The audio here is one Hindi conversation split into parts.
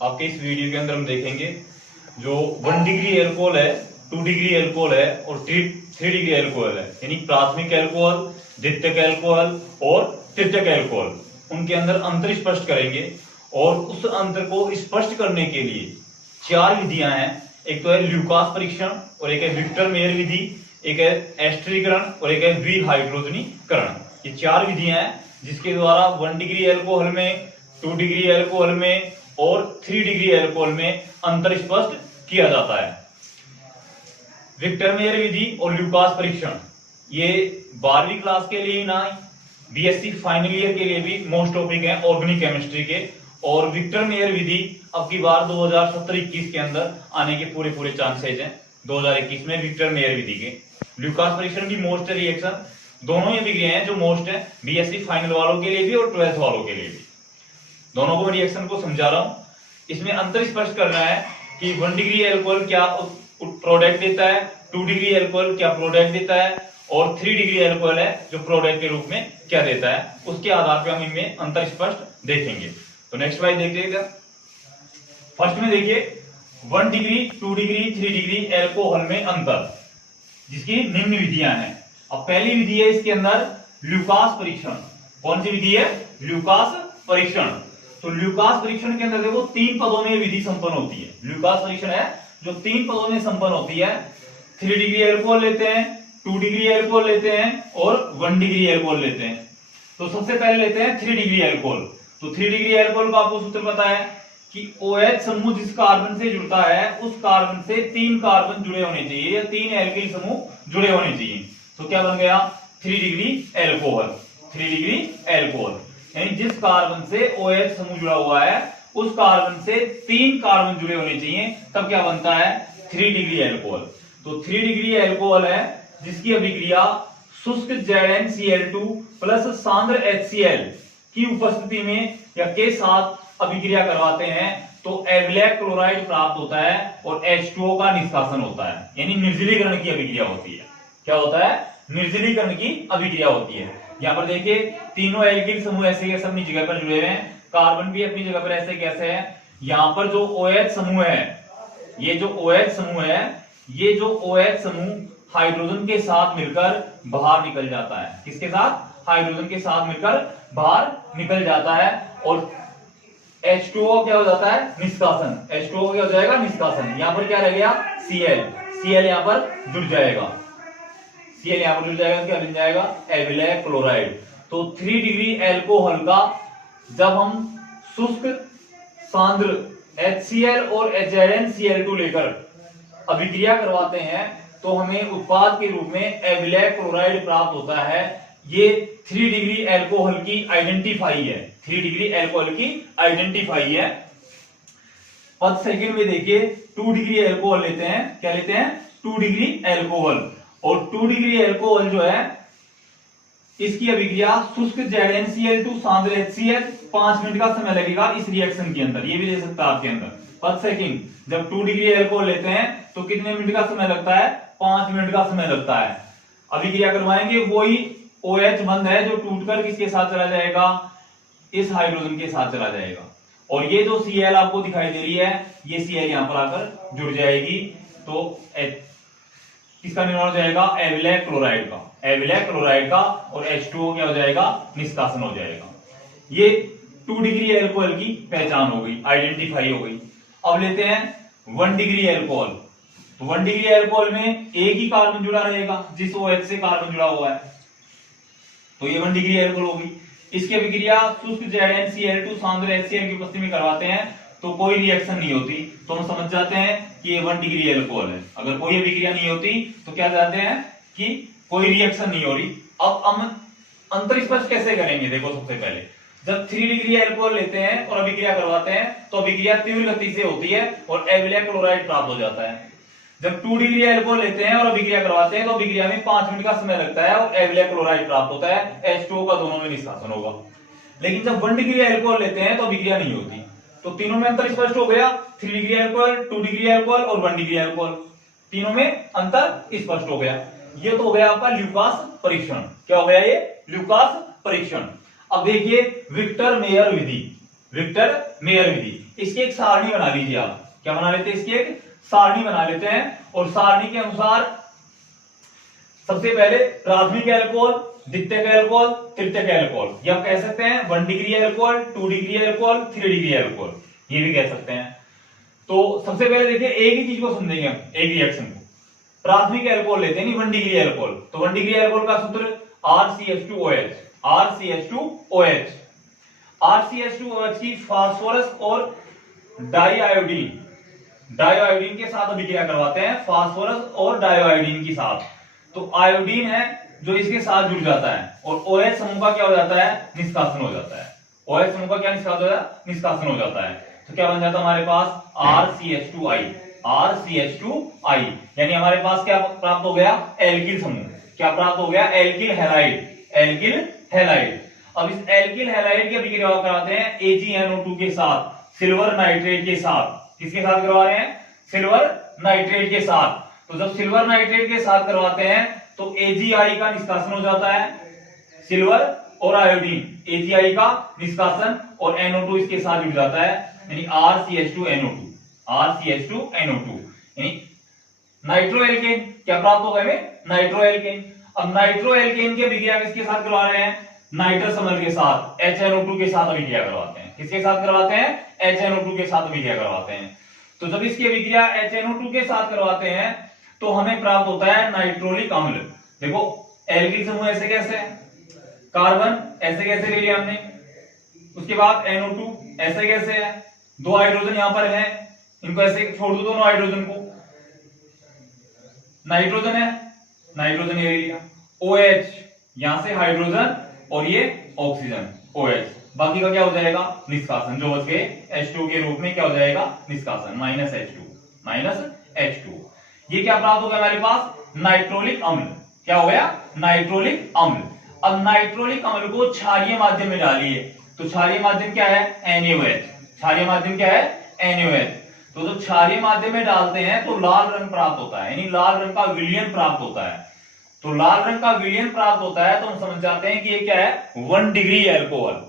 आपके इस वीडियो के अंदर हम देखेंगे जो 1 डिग्री एल्कोहल है, 2 डिग्री एल्कोहल है और 3 डिग्री एल्कोहल है, यानी प्राथमिक एल्कोहल, द्वितीयक एल्कोहल और तृतीयक एल्कोहल, उनके अंदर अंतर स्पष्ट करेंगे। और उस अंतर को स्पष्ट करने के लिए 4 विधियां हैं। एक तो है ल्यूकास परीक्षण, और एक है विक्टर मेयर विधि, एक है एस्टरीकरण और एक है व्हील हाइड्रोजनीकरण। ये 4 विधियां हैं जिसके द्वारा 1 डिग्री एल्कोहल में, 2 डिग्री एल्कोहल में और 3 डिग्री एल्कोहल में अंतर स्पष्ट किया जाता है। विक्टर मेयर विधि और ल्यूकास परीक्षण ये 12वीं क्लास के लिए ही ना, बीएससी फाइनल ईयर के लिए भी मोस्ट टॉपिक है ऑर्गेनिक केमिस्ट्री के। और विक्टर मेयर विधि अब की बार 2017-21 के अंदर आने के पूरे चांसेज हैं 2021 में विक्टर मेयर विधि के। ल्यूकास परीक्षण भी मोस्ट रिएक्शन, दोनों ये विधियां हैं जो मोस्ट है बीएससी फाइनल वालों के लिए भी और 12th वालों के लिए भी। दोनों को रिएक्शन को समझा रहा हूं। इसमें अंतर स्पष्ट करना है कि 1 डिग्री एल्कोहल क्या प्रोडक्ट देता है, 2 डिग्री एल्कोहल क्या प्रोडक्ट देता है और 3 डिग्री एल्कोहल है जो प्रोडक्ट के रूप में क्या देता है। उसके आधार पर हम इनमें अंतर स्पष्ट देखेंगे। तो नेक्स्ट वाइज देखिएगा। फर्स्ट में देखिए 1 डिग्री, 2 डिग्री, 3 डिग्री एल्कोहल में अंतर, जिसकी निम्न विधियां हैं। अब पहली विधि है इसके अंदर ल्यूकास परीक्षण। कौन सी विधि है? ल्यूकास परीक्षण। तो ल्यूकास परीक्षण के अंदर देखो 3 पदों में विधि संपन्न होती है। ल्यूकास परीक्षण है जो 3 पदों में संपन्न होती है। 3 डिग्री एल्कोहल लेते हैं, 2 डिग्री एल्कोहल लेते हैं और 1 डिग्री एल्कोहल लेते हैं। तो सबसे पहले लेते हैं 3 डिग्री एल्कोहल। तो 3 डिग्री एल्कोहल का आपको सूत्र पता है कि OH समूह जिस कार्बन से जुड़ता है उस कार्बन से 3 कार्बन जुड़े होने चाहिए या 3 एल्किल समूह जुड़े होने चाहिए। तो क्या बन गया? 3 डिग्री एल्कोहल। 3 डिग्री एल्कोहल यानी जिस कार्बन से OH समूह जुड़ा हुआ है उस कार्बन से 3 कार्बन जुड़े होने चाहिए, तब क्या बनता है? 3 डिग्री एल्कोहल। तो 3 डिग्री एल्कोहल है जिसकी अभिक्रिया शुष्क ZnCl2 प्लस सांद्र HCl की उपस्थिति में या के साथ अभिक्रिया करवाते हैं तो एविलैक क्लोराइड प्राप्त होता है और H2O का निष्कासन होता है, यानी निर्जलीकरण की अभिक्रिया होती है। क्या होता है? निर्जलीकरण की अभिक्रिया होती है। यहाँ पर देखिए तीनों एल्किल समूह ऐसे कैसे अपनी जगह पर जुड़े हुए हैं, कार्बन भी अपनी जगह पर ऐसे कैसे है। यहाँ पर जो OH समूह है, ये जो OH समूह है, ये जो OH समूह हाइड्रोजन के साथ मिलकर बाहर निकल जाता है। किसके साथ? हाइड्रोजन के साथ मिलकर बाहर निकल जाता है और H2O क्या हो जाता है? निष्कासन। H2O क्या हो जाएगा? निष्कासन। यहाँ पर क्या रह गया? Cl यहाँ पर जुड़ जाएगा। Cl यहाँ पर जुड़ जाएगा, क्या बन जाएगा? एविलैक क्लोराइड। तो 3 डिग्री एल्कोहल का जब हम शुष्क सांद्र HCl और ZnCl2 लेकर अभिक्रिया करवाते हैं तो हमें उत्पाद के रूप में एविलैक क्लोराइड प्राप्त होता है। ये 3 डिग्री एल्कोहल की आइडेंटिफाई है। 3 डिग्री एल्कोहल की आइडेंटिफाई है। पद सेकंड में देखिए 2 डिग्री एल्कोहल लेते हैं। क्या लेते हैं? 2 डिग्री एल्कोहल। और 2 डिग्री एल्कोहल जो है इसकी अभिक्रिया शुष्क ZnCl2 सांद्र HCl 5 मिनट का समय लगेगा इस रिएक्शन के अंदर। ये भी दे सकता है आपके अंदर। पद सेकंड जब 2 डिग्री एल्कोहल लेते हैं तो कितने मिनट का समय लगता है? 5 मिनट का समय लगता है। अभिक्रिया करवाएंगे, वही OH बंध है जो टूटकर किसके साथ चला जाएगा? इस हाइड्रोजन के साथ चला जाएगा। और ये जो Cl आपको दिखाई दे रही है, ये Cl यहां पर आकर जुड़ जाएगी तो किसका निर्माण हो जाएगा? एविलैक क्लोराइड का। एविलैक क्लोराइड का और H2O क्या हो जाएगा? निष्कासन हो जाएगा। ये 2 डिग्री एल्कोहल की पहचान हो गई, आइडेंटिफाई हो गई। अब लेते हैं 1 डिग्री एल्कोहल। तो 1 डिग्री एल्कोहल में एक ही कार्बन जुड़ा रहेगा जिस OH से कार्बन जुड़ा हुआ है, तो ये 1 डिग्री एल्कोहल होगी। इसकी अभिक्रिया शुष्क ZnCl2 सांद्र HCl की उपस्थिति में करवाते हैं तो कोई रिएक्शन नहीं होती, तो हम समझ जाते हैं कि ये 1 डिग्री एल्कोहल है। अगर कोई अभिक्रिया नहीं होती तो क्या जानते हैं कि कोई रिएक्शन नहीं हो रही। अब हम अंतर स्पष्ट कैसे करेंगे? देखो सबसे पहले जब 3 डिग्री एल्कोहल लेते हैं और अभिक्रिया करवाते हैं तो अभिक्रिया तीव्र गति से होती है और एविलैक क्लोराइड प्राप्त हो जाता है। जब 2 डिग्री एल्कोहल लेते हैं और अभिक्रिया करवाते हैं तो अभिक्रिया में 5 मिनट का समय लगता है और एविलैक क्लोराइड प्राप्त होता है। H2O का दोनों में निष्कासन होगा। लेकिन जब 1 डिग्री एल्कोहल लेते हैं तो अभिक्रिया नहीं होती। तो तीनों में अंतर स्पष्ट हो गया। 3 डिग्री एल्कोहल, 2 डिग्री एल्कोहल और 1 डिग्री एल्कोहल, तीनों में अंतर स्पष्ट हो गया। ये तो हो गया आपका ल्यूकास परीक्षण। क्या हो गया? ये ल्यूकास परीक्षण। अब देखिए विक्टर मेयर विधि। विक्टर मेयर विधि इसकी एक सारणी बना लीजिए आप। क्या बना लेते हैं? इसकी एक सारणी बना लेते हैं, और सारणी के अनुसार सबसे पहले प्राथमिक अल्कोहल, द्वितीयक अल्कोहल, तृतीयक अल्कोहल, या आप कह सकते हैं 1 degree alcohol, 2 degree alcohol, 3 degree alcohol, ये भी कह सकते हैं। तो सबसे पहले देखिए एक ही चीज को समझेंगे हम, एक रिएक्शन को। प्राथमिक अल्कोहल लेते हैं, नहीं 1 डिग्री अल्कोहल, तो 1 डिग्री अल्कोहल का सूत्र RCH2OH, RCH2OH। RCH2OH की फास्फोरस और डाइआयोडीन, डाइआयोडीन के साथ अभिक्रिया करवाते हैं, फास्फोरस और डाइआयोडीन के साथ। तो आयोडीन है जो इसके साथ जुड़ जाता है, और OH समूह का क्या हो जाता है? निष्कासन हो जाता है। OH समूह का क्या निष्कासन हो जाता है? निष्कासन हो जाता है। तो क्या बन जाता है हमारे पास? RCH2I, RCH2I, यानी हमारे पास क्या प्राप्त हो गया? एल्किल समूह। क्या प्राप्त हो गया? Alkyl halide, alkyl halide. अब इस एल्किल हैलाइड की अभिक्रिया कराते हैं AgNO2 के साथ, सिल्वर नाइट्रेट के साथ। किसके साथ करवा रहे हैं? सिल्वर नाइट्रेट के साथ। तो जब सिल्वर नाइट्रेट के साथ करवाते हैं तो AgI का निष्कासन हो जाता है, सिल्वर और आयोडीन, AgI का निष्कासन, और NO2 इसके साथ जुड़ जाता है, यानी RCH2NO2, RCH2NO2, यानी नाइट्रो एल्केन। क्या प्राप्त होगा हमें? Nitro alkene. अब नाइट्रो एल्केन की अभिक्रिया किसके साथ करवा रहे हैं? नाइट्रस अम्ल के साथ, HNO2 के साथ अभिक्रिया करवाते हैं। किसके साथ करवाते हैं? HNO2 के साथ अभिक्रिया करवाते हैं। तो जब इसकी अभिक्रिया HNO2 के साथ करवाते हैं तो हमें प्राप्त होता है नाइट्रोलिक अम्ल। देखो एल्किल समूह ऐसे कैसे है, कार्बन ऐसे कैसे ले लिया हमने, उसके बाद NO2 ऐसे कैसे है, 2 हाइड्रोजन यहां पर है, इनको ऐसे छोड़ दो दोनों हाइड्रोजन को, नाइट्रोजन है, नाइट्रोजन ये ले लिया, OH यहां से हाइड्रोजन और ये ऑक्सीजन OH, बाकी का क्या हो जाएगा? निष्कासन, जो बच गए H2 के रूप में क्या हो जाएगा? निष्कासन, -H2। ये क्या प्राप्त हो गया हमारे पास? नाइट्रोलिक अम्ल। क्या हो गया? नाइट्रोलिक अम्ल। अब नाइट्रोलिक अम्ल को क्षारीय माध्यम में डालिए, तो क्षारीय माध्यम क्या है? NaOH। क्षारीय माध्यम क्या है? NaOH। तो जब क्षारीय माध्यम में डालते हैं तो लाल रंग प्राप्त होता है, यानी लाल रंग का विलयन प्राप्त होता है। तो लाल रंग का विलयन प्राप्त होता है तो हम समझ जाते हैं कि ये क्या है? 1 डिग्री अल्कोहल।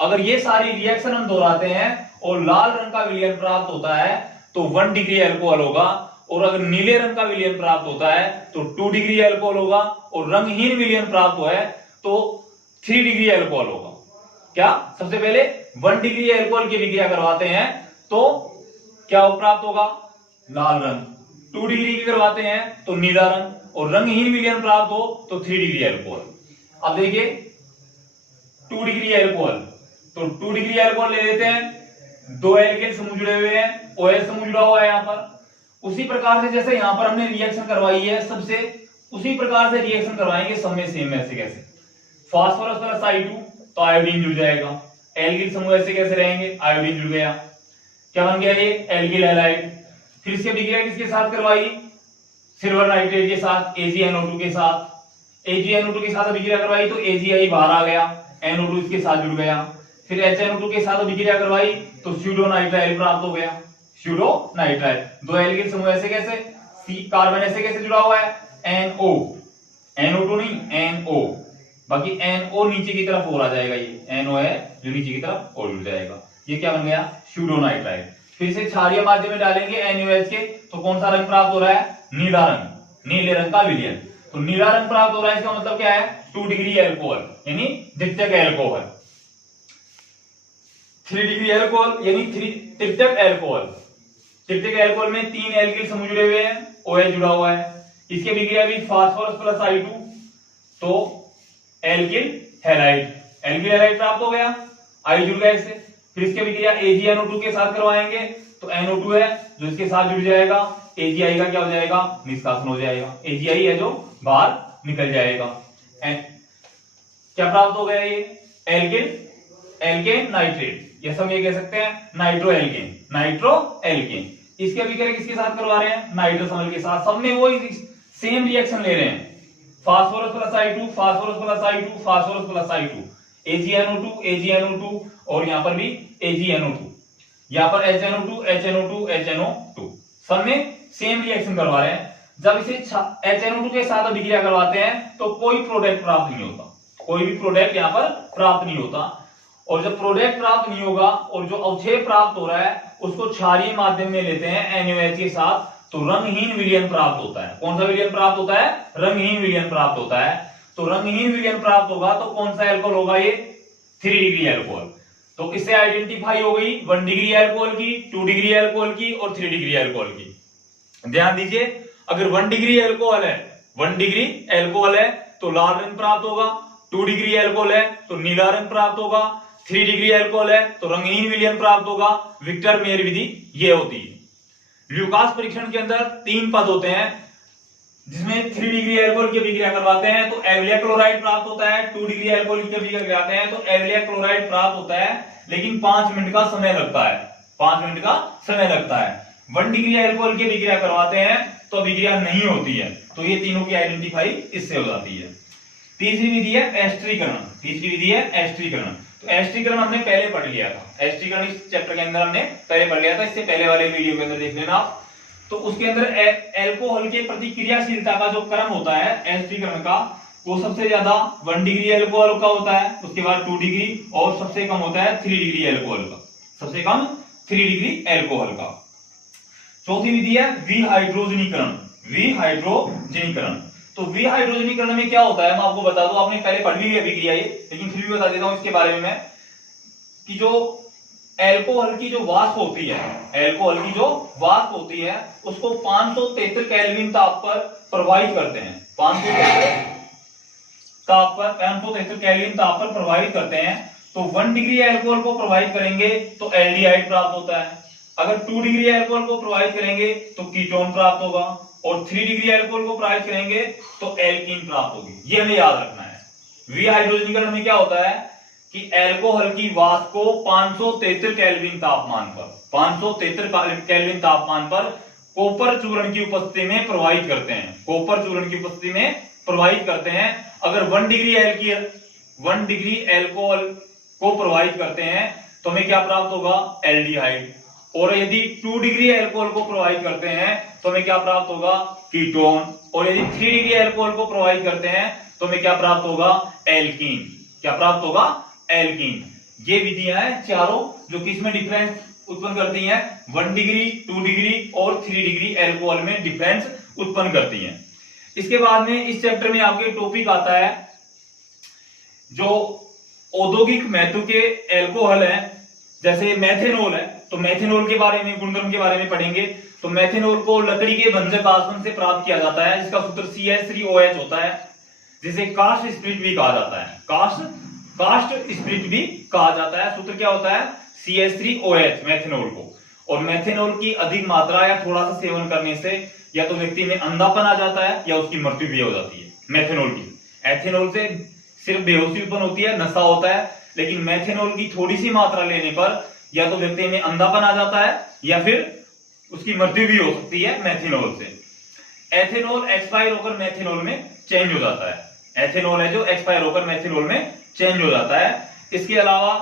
अगर ये सारी रिएक्शन हम दोहराते हैं और लाल रंग का विलयन प्राप्त होता है तो 1 डिग्री अल्कोहल होगा, और अगर नीले रंग का विलयन प्राप्त होता है तो 2 डिग्री अल्कोहल होगा, और रंगहीन विलयन प्राप्त हुआ है तो 3 डिग्री अल्कोहल होगा। क्या? सबसे पहले 1 डिग्री अल्कोहल की अभिक्रिया करवाते हैं तो क्या प्राप्त होगा? लाल रंग। 2 डिग्री की करवाते हैं तो नीला रंग, और रंगहीन विलयन प्राप्त हो तो 3 डिग्री अल्कोहल। अब देखिए 2 डिग्री अल्कोहल, तो 2 डिग्री अल्कोहल ले लेते हैं, 2 एल्केन समूह जुड़े हुए हैं, OH समूह जुड़ा हुआ है यहां पर। उसी प्रकार से जैसे यहां पर हमने रिएक्शन करवाई है सबसे, उसी प्रकार से रिएक्शन करवाएंगे सब में सेम। ऐसे कैसे? फास्फोरस प्लस I2 तो आयोडीन जुड़ जाएगा, एल्किल समूह ऐसे कैसे रहेंगे? आयोडीन जुड़ गया, क्या बन गया ये? Alkyl halide. फिर इसकी अभिक्रिया किसके साथ करवाई? सिल्वर नाइट्रेट के साथ, AgNO2 के साथ। AgNO2 के साथ अभिक्रिया करवाई तो AgI बाहर आ गया, NO2 इसके साथ जुड़ गया। फिर HNO2 के साथ अभिक्रिया करवाई तो स्यूडो नाइट्राइल प्राप्त हो गया, स्यूडो नाइट्राइल। 2 एल्किल समूह ऐसे कैसे? कार्बन ऐसे कैसे जुड़ा हुआ है? NO, NO2 नहीं NO, बाकी NO नीचे की तरफ और आ जाएगा, ये NO है जो नीचे की तरफ और जुड़ जाएगा। ये क्या बन गया? Pseudo nitrile. फिर से क्षारीय माध्यम में डालेंगे NaOH के, तो कौन सा रंग प्राप्त हो रहा है? नीला रंग, नीले रंग का विलयन। तो नीला रंग प्राप्त हो रहा है, इसका मतलब क्या है? 2 डिग्री अल्कोहल, यानी द्वितीयक अल्कोहल। 3 डिग्री अल्कोहल यानी तृतीयक अल्कोहल। तृतीयक अल्कोहल में 3 एल्किल समूह जुड़े हुए हैं, OH जुड़ा हुआ है। इसकी अभिक्रिया भी फास्फोरस प्लस I2 तो एल्किल हैलाइड, एल्किल हैलाइड प्राप्त हो गया, I जुड़ गया इससे। फिर इसकी अभिक्रिया AgNO2 के साथ करवाएंगे तो NO2 है जो इसके साथ जुड़ जाएगा, AgI का क्या हो जाएगा? निष्कासन हो जाएगा, AgI है जो बाहर निकल जाएगा। क्या प्राप्त हो गया? ये एल्केन नाइट्रेट, या हम ये कह सकते हैं नाइट्रो एल्केन, नाइट्रो एल्केन। इसके अभिक्रिया किसके साथ करवा रहे हैं? नाइट्रस अम्ल के साथ। सब में वो सेम रिएक्शन ले रहे हैं, phosphorus plus I2, phosphorus plus I2, phosphorus plus I2, AgNO2, AgNO2, और यहां पर भी AgNO2, यहां पर HNO2, HNO2, HNO2, सब में सेम रिएक्शन करवा रहे हैं। जब इसे HNO2 के साथ अभिक्रिया करवाते हैं तो कोई प्रोडक्ट प्राप्त नहीं होता, कोई भी प्रोडक्ट यहां पर प्राप्त नहीं होता। और जब प्रोडक्ट प्राप्त नहीं होगा और जो अवक्षेप प्राप्त हो रहा है उसको क्षारीय माध्यम में लेते हैं NaOH के साथ, तो रंगहीन विलयन प्राप्त होता है। कौन सा विलयन प्राप्त होता है? रंगहीन विलयन प्राप्त होता है। तो रंगहीन विलयन प्राप्त होगा तो कौन सा एल्कोहल होगा? ये 3 डिग्री एल्कोहल। तो इससे आइडेंटिफाई हो गई 1 डिग्री एल्कोहल की, 2 डिग्री एल्कोहल की और 3 डिग्री एल्कोहल की। ध्यान दीजिए, अगर 1 डिग्री एल्कोहल है, 1 डिग्री एल्कोहल है तो लाल रंग प्राप्त होगा, 2 डिग्री एल्कोहल है तो नीला रंग प्राप्त होगा, 3 डिग्री एल्कोहल है तो रंगहीन विलयन प्राप्त होगा। विक्टर मेयर विधि ये होती है। ल्यूकास परीक्षण के अंदर 3 पद होते हैं जिसमें 3 डिग्री एल्कोहल की अभिक्रिया करवाते हैं तो एविलिया क्लोराइड प्राप्त होता है, 2 डिग्री एल्कोहल की अभिक्रिया करवाते हैं तो एविलिया क्लोराइड प्राप्त होता है, लेकिन 5 मिनट का समय लगता है। 5 मिनट का समय लगता है। 1 डिग्री एल्कोहल की अभिक्रिया करवाते हैं तो अभिक्रिया नहीं होती है। तो ये तीनों की आइडेंटिफाई इससे हो जाती है। तीसरी विधि है एस्टरीकरण। तीसरी विधि है एस्टरीकरण। तो एस्टरीकरण हमने पहले पढ़ लिया था। एस्टरीकरण इस चैप्टर के अंदर हमने पहले पढ़ लिया था, इससे पहले वाले वीडियो के अंदर देख लेना आप। तो उसके अंदर एल्कोहल के प्रतिक्रियाशीलता का जो क्रम होता है एस्टरीकरण का, वो सबसे ज्यादा 1 डिग्री एल्कोहल का होता है, उसके बाद 2 डिग्री और सबसे कम होता है 3 डिग्री एल्कोहल का। सबसे कम 3 डिग्री एल्कोहल का। चौथी विधि है विहाइड्रोजनीकरण। विहाइड्रोजनीकरण। तो विहाइड्रोजनीकरण में क्या होता है मैं आपको बता दूं, आपने पहले पढ़ भी अभिक्रिया ये, लेकिन फिर भी बता देता हूं इसके बारे में मैं, कि जो एल्कोहल की जो वाष्प होती है, एल्कोहल की जो वाष्प होती है उसको 573 केल्विन ताप पर प्रवाहित करते हैं। 573 केल्विन ताप पर प्रवाहित करते हैं। तो 1 डिग्री एल्कोहल को प्रवाहित करेंगे तो एल्डिहाइड प्राप्त होता है। अगर 2 डिग्री एल्कोहल को प्रवाहित करेंगे तो कीटोन प्राप्त होगा, और 3 डिग्री एल्कोहल को प्रवाहित करेंगे तो एल्कीन प्राप्त होगी। ये हमें याद रखना है। विहाइड्रोजनीकरण में क्या होता है कि एल्कोहल की वाष्प को 573 केल्विन तापमान पर, 573 केल्विन तापमान पर कॉपर चूर्ण की उपस्थिति में प्रवाहित करते हैं। कॉपर चूर्ण की उपस्थिति में प्रवाहित करते हैं। अगर 1 डिग्री एल्कोहल को प्रवाहित करते हैं तो हमें क्या प्राप्त होगा? एल्डिहाइड। और यदि 2 डिग्री एल्कोहल को प्रवाहित करते हैं तो हमें क्या प्राप्त होगा? कीटोन। और यदि 3 डिग्री एल्कोहल को प्रवाहित करते हैं तो हमें क्या प्राप्त होगा? एल्कीन। क्या प्राप्त होगा? एल्कीन। ये विधियां हैं चारों जो किसमें डिफरेंस उत्पन्न करती हैं? 1 डिग्री, 2 डिग्री और 3 डिग्री एल्कोहल में डिफरेंस उत्पन्न करती हैं। इसके बाद में इस चैप्टर में आपके टॉपिक आता है जो औद्योगिक महत्व के एल्कोहल हैं, जैसे मेथेनॉल है। तो मेथेनॉल के बारे में, गुणधर्म के बारे में पढ़ेंगे। तो मेथेनॉल को लकड़ी के भंजक आसवन से प्राप्त किया जाता है, जिसका सूत्र CH3OH होता है, जिसे कास्ट स्पिरिट भी कहा जाता है। कास्ट स्पिरिट भी कहा जाता है। सूत्र क्या होता है? CH3OH मेथेनॉल को। और मेथेनॉल की अधिक मात्रा या थोड़ा सा सेवन करने से या तो व्यक्ति में अंधापन आ जाता है या उसकी मृत्यु भी हो जाती है मेथेनॉल की। एथेनॉल से सिर्फ बेहोशी उत्पन्न होती है, नशा होता है, लेकिन मेथेनॉल की थोड़ी सी मात्रा लेने पर या तो व्यक्ति में अंधापन आ जाता है या फिर उसकी मृत्यु भी हो सकती है मेथेनॉल से। एथेनॉल एक्सपायर होकर मेथेनॉल में चेंज हो जाता है। एथेनॉल है जो एक्सपायर होकर मेथेनॉल में चेंज हो जाता है। इसके अलावा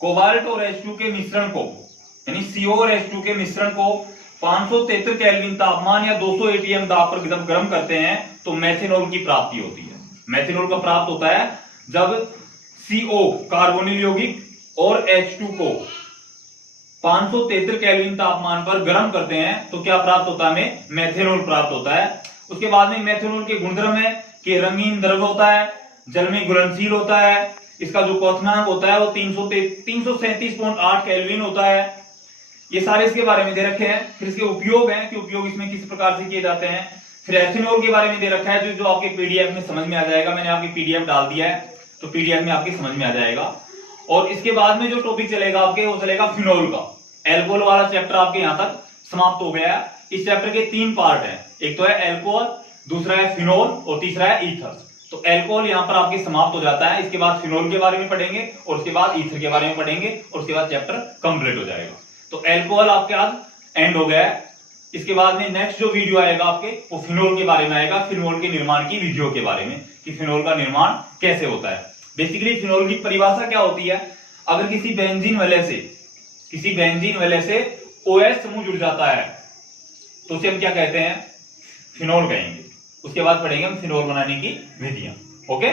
कोबाल्ट और H2 के मिश्रण को, यानी CO और H2 के मिश्रण को 573 केल्विन तापमान या 200 ATM दाब पर जब गर्म करते हैं तो मेथेनॉल की प्राप्ति होती है। मेथेनॉल का प्राप्त होता है जब CO कार्बोनिल यौगिक और H2 को 573 केल्विन तापमान पर गर्म करते हैं तो क्या प्राप्त होता है? हमें मेथेनॉल प्राप्त होता है। उसके बाद में मेथेनॉल के गुणधर्म है कि रंगीन द्रव होता है, जल में घुलनशील होता है, इसका जो क्वथनांक होता है वो 337.8 केल्विन होता है। ये सारे इसके बारे में दे रखे हैं। फिर इसके उपयोग हैं कि उपयोग इसमें किस प्रकार से किए जाते हैं। फिर एथेनॉल के बारे में दे रखा है जो आपके पीडीएफ में समझ में आ जाएगा। मैंने आपकी पीडीएफ डाल दिया है तो पीडीएफ में आपकी समझ में आ जाएगा। और इसके बाद में जो टॉपिक चलेगा आपके वो चलेगा फिनोल का। एल्कोहल वाला चैप्टर आपके यहाँ तक समाप्त हो गया है। इस चैप्टर के 3 पार्ट हैं, एक तो है एल्कोहल, दूसरा है फिनोल और तीसरा है ईथर। तो एल्कोहल यहाँ पर आपके समाप्त हो जाता है। इसके बाद फिनोल के बारे में पढ़ेंगे और उसके बाद ईथर के बारे में पढ़ेंगे और उसके बाद चैप्टर कंप्लीट हो जाएगा। तो एल्कोहल आपके आज एंड हो गया है। इसके बाद में नेक्स्ट जो वीडियो आएगा आपके वो फिनोल के बारे में आएगा, फिनोल के निर्माण की विधियों के बारे में कि फिनोल का निर्माण कैसे होता है। बेसिकली फिनोल की परिभाषा क्या होती है? अगर किसी बेंजीन वलय से OH समूह जुड़ जाता है तो उसे हम क्या कहते हैं? फिनोल कहेंगे। उसके बाद पढ़ेंगे हम फिनोल बनाने की विधियां। ओके।